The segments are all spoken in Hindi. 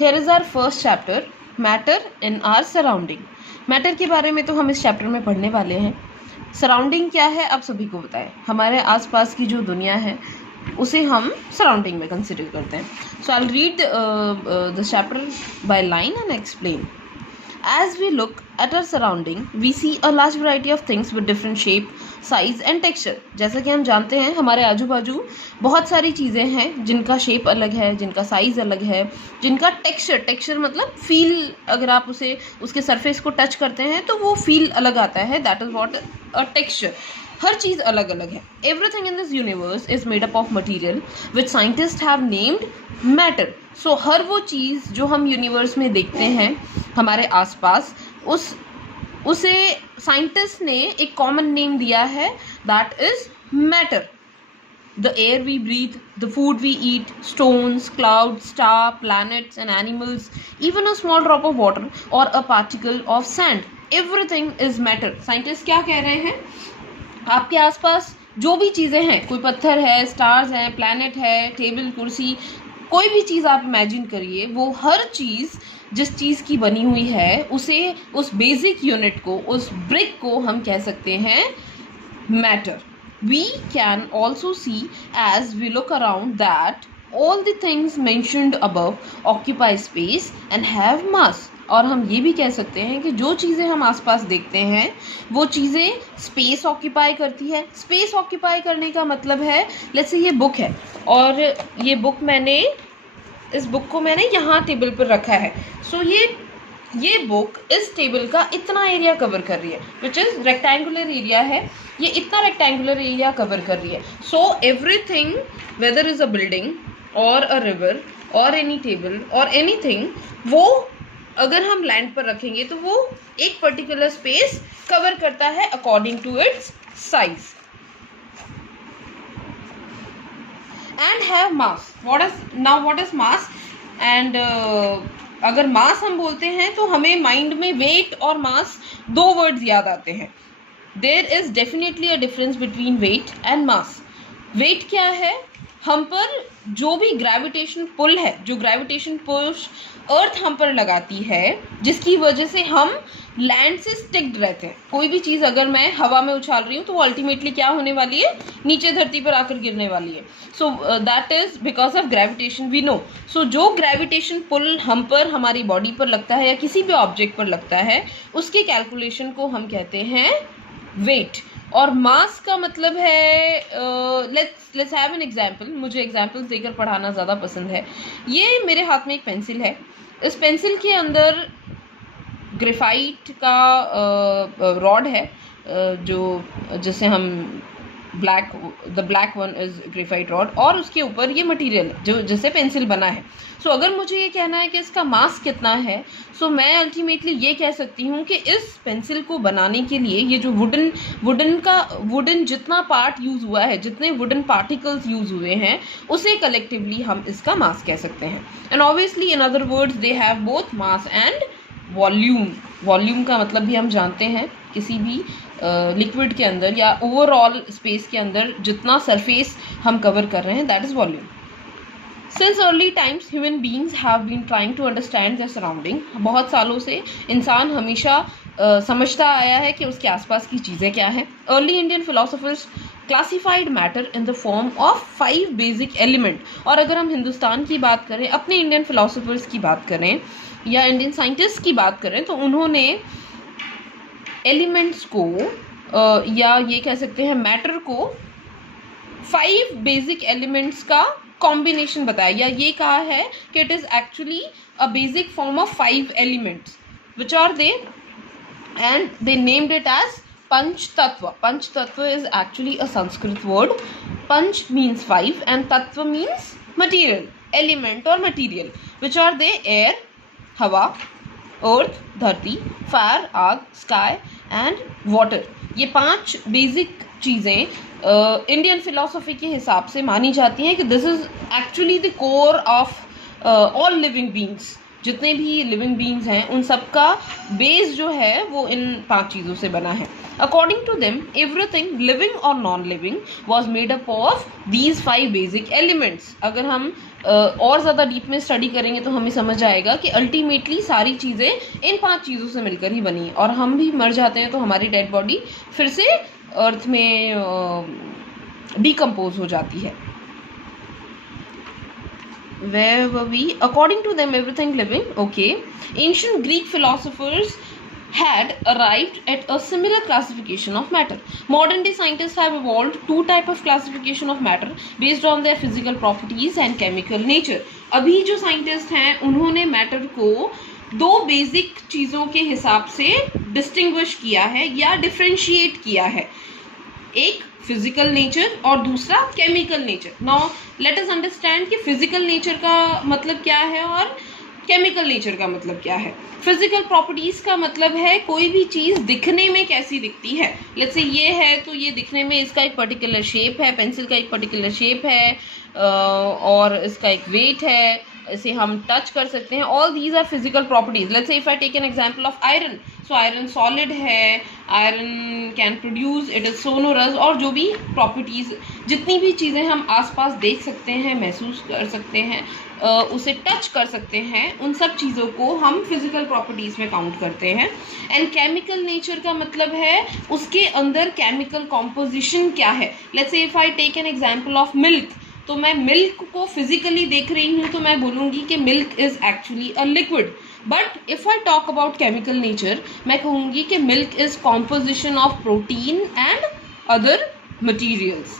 Here is our first chapter, matter in are surrounding. Matter के बारे में तो हम इस चैप्टर में पढ़ने वाले हैं। सराउंडिंग क्या है आप सभी को बताएं। हमारे आसपास की जो दुनिया है उसे हम सराउंडिंग में कंसिडर करते हैं। So I will read the chapter by line and explain. As we look at our surrounding, we see a large variety of things with different shape, size and texture. जैसा कि हम जानते हैं हमारे आजू बाजू बहुत सारी चीज़ें हैं जिनका शेप अलग है, जिनका साइज़ अलग है, जिनका टेक्सचर मतलब फील, अगर आप उसके सरफेस को टच करते हैं तो वो फील अलग आता है। That is what a texture. हर चीज़ अलग अलग है। Everything in this universe is made up of material which scientist have named matter. So हर वो चीज़ जो हम यूनिवर्स में देखते हैं हमारे आसपास, उसे साइंटिस्ट ने एक कॉमन नेम दिया है, that is matter. The air we breathe, the food we eat, stones, clouds, star, planets and animals, even a small drop of water or a particle of sand, everything is matter. Scientists क्या कह रहे हैं? आपके आसपास जो भी चीज़ें हैं, कोई पत्थर है, स्टार्स हैं, प्लैनेट है, टेबल, कुर्सी, कोई भी चीज़ आप इमेजिन करिए, वो हर चीज़ जिस चीज़ की बनी हुई है उसे, उस बेसिक यूनिट को, उस ब्रिक को हम कह सकते हैं matter. We can also see as we look around that all the things mentioned above occupy space and have mass. और हम ये भी कह सकते हैं कि जो चीज़ें हम आसपास देखते हैं वो चीज़ें स्पेस ऑक्यूपाई करती है। स्पेस ऑक्यूपाई करने का मतलब है, लेट्स से ये बुक है और ये बुक इस बुक को मैंने यहाँ टेबल पर रखा है। सो ये बुक इस टेबल का इतना एरिया कवर कर रही है, विच इज़ रेक्टेंगुलर एरिया है। ये इतना रेक्टेंगुलर एरिया कवर कर रही है। So everything, whether is a building और अ रिवर और एनी टेबल और एनीथिंग, वो अगर हम लैंड पर रखेंगे तो वो एक पर्टिकुलर स्पेस कवर करता है according to its size and have mass. What is mass? And अगर मास हम बोलते हैं तो हमें माइंड में वेट और मास दो वर्ड्स याद आते हैं। There is definitely a difference between weight and mass. Weight क्या है? हम पर जो भी ग्रेविटेशन पुल है, जो ग्रेविटेशन पुश अर्थ हम पर लगाती है, जिसकी वजह से हम लैंड से स्टिक्ड रहते हैं। कोई भी चीज़ अगर मैं हवा में उछाल रही हूँ तो वो अल्टीमेटली क्या होने वाली है? नीचे धरती पर आकर गिरने वाली है। So that is because of gravitation we know. So जो ग्रेविटेशन पुल हम पर, हमारी बॉडी पर लगता है या किसी भी ऑब्जेक्ट पर लगता है, उसके कैलकुलेशन को हम कहते हैं वेट। और मास का मतलब है, लेट्स हैव एन एग्जाम्पल। मुझे एग्जाम्पल्स देकर पढ़ाना ज़्यादा पसंद है। ये मेरे हाथ में एक पेंसिल है। इस पेंसिल के अंदर ग्रेफाइट का रॉड है, जिसे हम the black one is graphite rod, और उसके ऊपर ये मटेरियल जो जिससे पेंसिल बना है। सो अगर मुझे ये कहना है कि इसका मास कितना है, सो मैं अल्टीमेटली ये कह सकती हूँ कि इस पेंसिल को बनाने के लिए ये जो वुडन जितना पार्ट यूज़ हुआ है, जितने वुडन पार्टिकल्स यूज़ हुए हैं, उसे कलेक्टिवली हम इसका मास कह सकते हैं। And obviously in other words they have both mass and volume. Volume का मतलब भी हम जानते हैं, किसी भी लिक्विड के अंदर या ओवरऑल स्पेस के अंदर जितना सरफेस हम कवर कर रहे हैं, that is volume. Since early times human beings have been trying to understand their surrounding. बहुत सालों से इंसान हमेशा समझता आया है कि उसके आसपास की चीज़ें क्या हैं। Early Indian philosophers classified matter in the form of 5 basic element. और अगर हम हिंदुस्तान की बात करें, अपने इंडियन फिलोसोफर्स की बात करें या इंडियन साइंटिस्ट की बात करें, तो उन्होंने एलिमेंट्स को या ये कह सकते हैं मैटर को 5 बेसिक एलिमेंट्स का कॉम्बिनेशन बताया, या ये कहा है कि it is actually a basic form of 5 elements which are they, and they named it as panchtatva. Panchtatva is actually a Sanskrit word. Panch means 5 and Tattva means material, element or material, which are they? Air, हवा, earth, धरती, fire, आग, sky and water. ये 5 बेसिक चीज़ें इंडियन फिलोसफी के हिसाब से मानी जाती हैं कि this is actually the core of all living beings. जितने भी लिविंग बींग्स हैं उन सब का बेस जो है वो इन 5 चीज़ों से बना है। According to them everything living और non living was made up of these 5 basic elements. अगर हम और ज़्यादा डीप में स्टडी करेंगे तो हमें समझ आएगा कि अल्टीमेटली सारी चीज़ें इन 5 चीज़ों से मिलकर ही बनी है, और हम भी मर जाते हैं तो हमारी डेड बॉडी फिर से अर्थ में डिकम्पोज हो जाती है. Where were we? According to them, everything living. Okay. Ancient Greek philosophers had arrived at a similar classification of matter. Modern day scientists have evolved 2 types of classification of matter based on their physical properties and chemical nature. अभी जो साइंटिस्ट हैं उन्होंने मैटर को 2 बेसिक चीज़ों के हिसाब से डिस्टिंग्विश किया है या डिफ्रेंशिएट किया है. एक फिजिकल नेचर और दूसरा chemical nature. Now let us understand कि फिजिकल नेचर का मतलब क्या है और केमिकल नेचर का मतलब क्या है. फिजिकल प्रॉपर्टीज का मतलब है कोई भी चीज दिखने में कैसी दिखती है. लेट्स से ये है तो ये दिखने में इसका एक पर्टिकुलर शेप है, पेंसिल का एक पर्टिकुलर शेप है और इसका एक वेट है, इसे हम टच कर सकते हैं. All these are physical properties. Let's say if I take an example of iron, so iron solid है, iron can produce, it is sonorous, और जो भी प्रॉपर्टीज जितनी भी चीज़ें हम आसपास देख सकते हैं, महसूस कर सकते हैं, उसे टच कर सकते हैं, उन सब चीज़ों को हम फिजिकल प्रॉपर्टीज में काउंट करते हैं. एंड केमिकल नेचर का मतलब है उसके अंदर केमिकल कॉम्पोजिशन क्या है. Let's say if I take an example of milk, तो मैं मिल्क को फिजिकली देख रही हूँ तो मैं बोलूँगी कि milk is actually a liquid. But if I talk about chemical nature, मैं कहूँगी कि milk is composition of protein and other materials.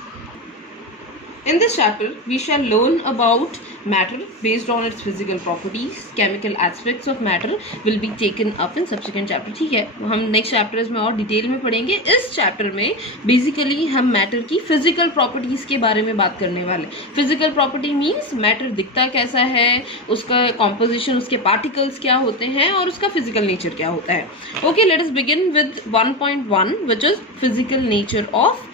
In this chapter, we shall learn about matter based on its physical properties. Chemical aspects of matter will be taken up in subsequent chapter. ठीक है, हम नेक्स्ट चैप्टर्स में और डिटेल में पढ़ेंगे. इस चैप्टर में बेसिकली हम मैटर की फिजिकल प्रॉपर्टीज के बारे में बात करने वाले. फिजिकल प्रॉपर्टी मीन्स मैटर दिखता कैसा है, उसका कॉम्पोजिशन, उसके पार्टिकल्स क्या होते हैं और उसका फिजिकल नेचर क्या होता है. Okay, let us begin with 1.1 which is physical nature of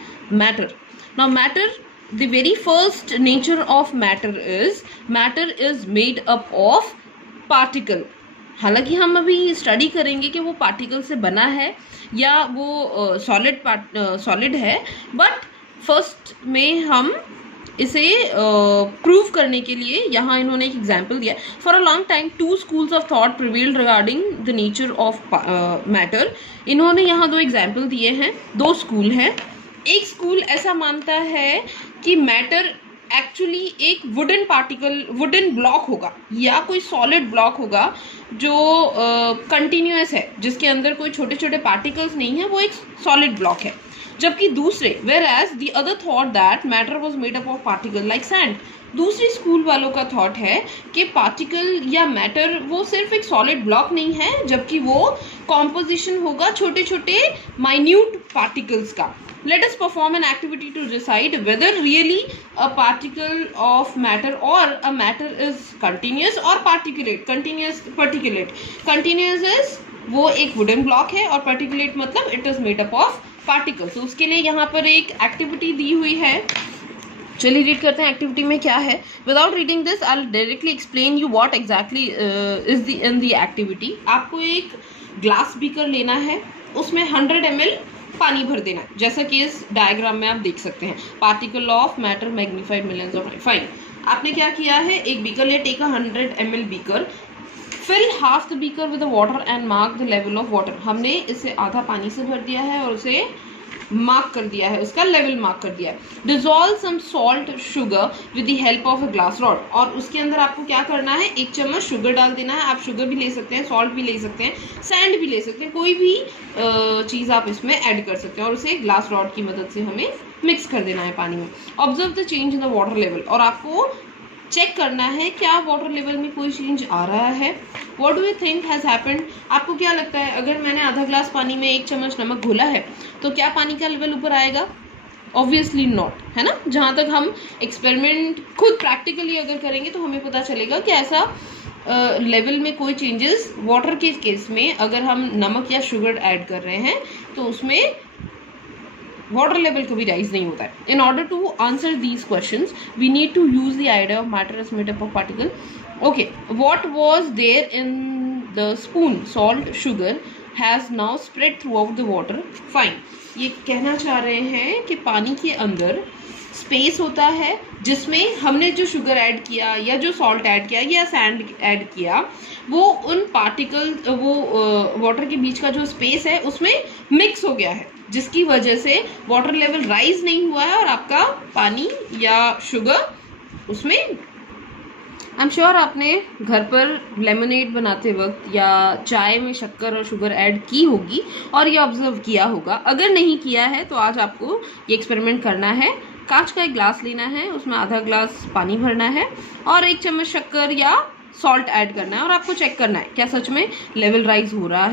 matter. Now matter, the very first nature of matter is made up of particle. हालांकि हम अभी स्टडी करेंगे कि वो पार्टिकल से बना है या वो सॉलिड है, बट फर्स्ट में हम इसे प्रूव करने के लिए यहाँ इन्होंने एक एग्जाम्पल दिया. For a long time 2 schools of thought prevailed regarding the nature of matter. इन्होंने यहाँ 2 एग्जाम्पल दिए हैं. 2 स्कूल हैं. एक स्कूल ऐसा मानता है कि मैटर एक्चुअली एक वुडन ब्लॉक होगा या कोई सॉलिड ब्लॉक होगा जो कंटिन्यूअस है, जिसके अंदर कोई छोटे छोटे पार्टिकल्स नहीं है, वो एक सॉलिड ब्लॉक है. जबकि दूसरे, where as the other thought that matter was made up of particle like sand. दूसरी स्कूल वालों का थॉट है कि पार्टिकल या मैटर वो सिर्फ एक सॉलिड ब्लॉक नहीं है, जबकि वो कॉम्पोजिशन होगा छोटे छोटे माइन्यूट पार्टिकल्स का. Let us perform an activity to decide whether really a particle of matter or a matter is continuous or particulate. Continuous is वो एक wooden block है और particulate मतलब it is made up of particles. तो उसके लिए यहाँ पर एक activity दी हुई है. चलिए रीड करते हैं एक्टिविटी में क्या है. Without reading this I will directly explain you what exactly is in the activity. आपको एक ग्लास बीकर लेना है, उसमें 100 ml पानी भर देना है, जैसा कि इस डायग्राम में आप देख सकते हैं. Particle of matter magnified millions of. Fine, आपने क्या किया है, एक बीकर ले, take a 100 ml beaker, fill half the beaker with water and mark the level of water. हमने इसे आधा पानी से भर दिया है और उसे मार्क कर दिया है, उसका लेवल मार्क कर दिया है. Dissolve some salt sugar with the help of a glass rod. और उसके अंदर आपको क्या करना है, 1 चम्मच शुगर डाल देना है. आप शुगर भी ले सकते हैं, सॉल्ट भी ले सकते हैं, सैंड भी ले सकते हैं, कोई भी चीज़ आप इसमें ऐड कर सकते हैं और उसे ग्लास रॉड की मदद से हमें मिक्स कर देना है पानी में. Observe the change in the water level. और आपको चेक करना है क्या वाटर लेवल में कोई चेंज आ रहा है. What do you think has happened. आपको क्या लगता है, अगर मैंने आधा ग्लास पानी में 1 चम्मच नमक घोला है तो क्या पानी का लेवल ऊपर आएगा? ऑब्वियसली नॉट, है ना. जहाँ तक हम एक्सपेरिमेंट खुद प्रैक्टिकली अगर करेंगे तो हमें पता चलेगा कि ऐसा लेवल में कोई चेंजेस वाटर के केस में, अगर हम नमक या शुगर ऐड कर रहे हैं तो उसमें वाटर लेवल कभी राइज नहीं होता है. In order to answer these questions we need to use the idea of matter is made up of particle. Okay, what was there in the spoon, salt, sugar has now spread throughout the water. Fine, ये कहना चाह रहे हैं कि पानी के अंदर स्पेस होता है जिसमें हमने जो शुगर ऐड किया या जो सॉल्ट ऐड किया या सैंड ऐड किया, वो उन पार्टिकल वो वाटर के बीच का जो स्पेस है उसमें मिक्स हो गया है, जिसकी वजह से वाटर लेवल राइज नहीं हुआ है और आपका पानी या शुगर उसमें। आई एम श्योर आपने घर पर लेमनेड बनाते वक्त या चाय में शक्कर और शुगर ऐड की होगी और ये ऑब्जर्व किया होगा। अगर नहीं किया है तो आज आपको ये एक्सपेरिमेंट करना है। कांच का एक ग्लास लेना है, उसमें आधा ग्लास पानी भरना है और 1 चम्मच शक्कर या सॉल्ट ऐड करना है और आपको चेक करना है क्या सच में लेवल राइज हो रहा है।